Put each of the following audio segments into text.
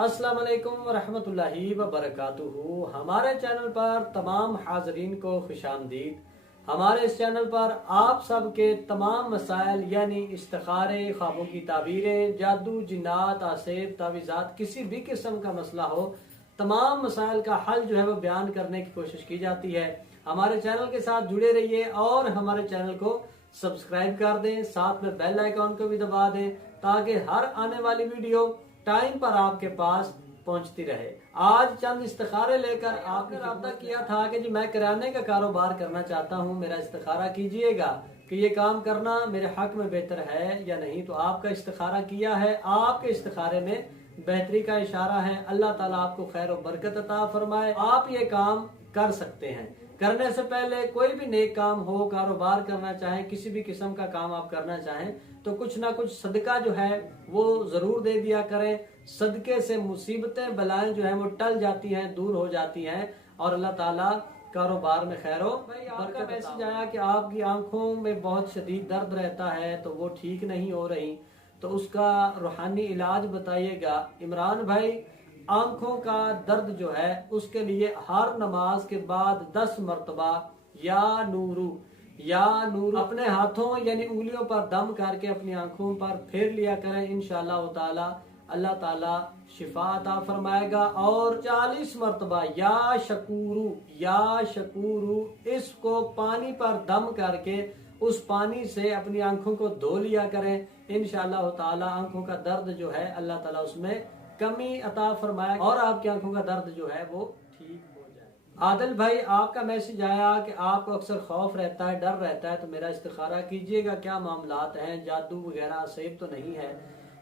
अस्सलाम वालेकुम रहमतुल्लाहि व बरकातुहू। हमारे चैनल पर तमाम हाजरीन को खुशामदीद। हमारे इस चैनल पर आप सब के तमाम मसाइल यानी इस्तिखारे, ख्वाबों की ताबीरें, जादू, जिन्नात, आसेब, तावीज़ात, किसी भी किस्म का मसला हो, तमाम मसाइल का हल जो है वो बयान करने की कोशिश की जाती है। हमारे चैनल के साथ जुड़े रहिए और हमारे चैनल को सब्सक्राइब कर दें, साथ में बेल आइकॉन को भी दबा दें ताकि हर आने वाली वीडियो टाइम पर आपके पास पहुंचती रहे। आज चंद इस्तिखारे लेकर आपने रब्ता किया था कि जी मैं किराने का कारोबार करना चाहता हूं, मेरा इस्तिखारा कीजिएगा कि ये काम करना मेरे हक में बेहतर है या नहीं। तो आपका इस्तिखारा किया है, आपके इस्तिखारे में बेहतरी का इशारा है। अल्लाह ताला आपको खैर और बरकत अता फरमाए। आप ये काम कर सकते हैं। करने से पहले कोई भी नेक काम हो, कारोबार करना चाहें, किसी भी किस्म का काम आप करना चाहें तो कुछ ना कुछ सदका जो है वो जरूर दे दिया करें। सदके से मुसीबतें बलाएं जो है वो टल जाती हैं, दूर हो जाती हैं और अल्लाह ताला कारोबार में खैर हो। भाई आपका मैसेज आया कि आपकी आंखों में बहुत शदीद दर्द रहता है तो वो ठीक नहीं हो रही, तो उसका रूहानी इलाज बताइएगा। इमरान भाई, आंखों का दर्द जो है उसके लिए हर नमाज के बाद 10 मरतबा या नूरू अपने हाथों यानी उंगलियों पर दम करके अपनी आंखों पर फेर लिया करें। इंशाअल्लाह ताला अल्लाह ताला शिफा अता फरमाएगा। और 40 मरतबा या शकूरू इसको पानी पर दम करके उस पानी से अपनी आंखों को धो लिया करें। इंशाअल्लाह ताला आंखों का दर्द जो है अल्लाह ताला उसमें कमी अता फरमाए और आपकी आंखों का दर्द जो है वो ठीक हो जाए। आदिल भाई, आपका मैसेज आया कि आपको अक्सर खौफ रहता है, डर रहता है, तो मेरा इस्तिखारा कीजिएगा। क्या मामलात हैं? जादू वगैरह सेब तो नहीं है?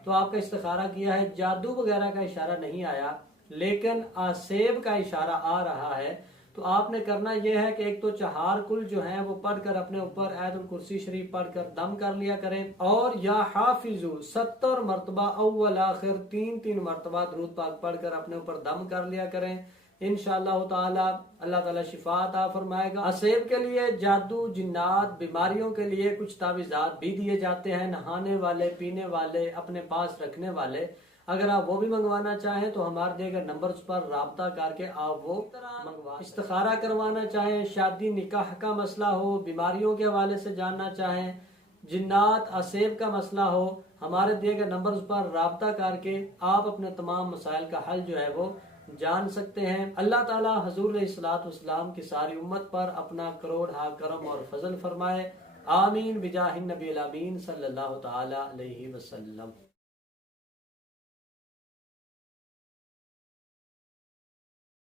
तो आपका इस्तिखारा किया है, जादू वगैरह का इशारा नहीं आया लेकिन आसेब का इशारा आ रहा है। तो आपने करना यह है कि एक तो चहार कुल जो है वो पढ़कर अपने ऊपर आयतुल कुर्सी शरीफ पढ़कर दम कर लिया करें और या हाफिजू 70 मरतबा अव्वल आखिर 3 मरतबा दुरूद पाक पढ़कर अपने ऊपर दम कर लिया करें। इंशाअल्लाह ताला अल्लाह ताला शिफा अता फरमाएगा। असेब के लिए जादू, जिन्नात, बीमारियों के लिए कुछ तावीज़ात भी दिए जाते हैं, नहाने वाले, पीने वाले, अपने पास रखने वाले। अगर आप वो भी मंगवाना चाहें तो हमारे दिए गए नंबर्स पर राब्ता करके आप वो मंगवा। इस्तिखारा करवाना चाहें, शादी निकाह का मसला हो, बीमारियों के हवाले से जानना चाहें, जिन्नात, असेब का मसला हो, हमारे दिए गए नंबर्स पर राब्ता करके आप अपने तमाम मसाइल का हल जो है वो जान सकते हैं। अल्लाह ताला हुजूर अलैहिस्सलाम की सारी उम्मत पर अपना करोड़ हा करम और फजल फरमाए। आमीन बिजाहिन नबी अमीन सल्लल्लाहु तआला अलैहि वसल्लम।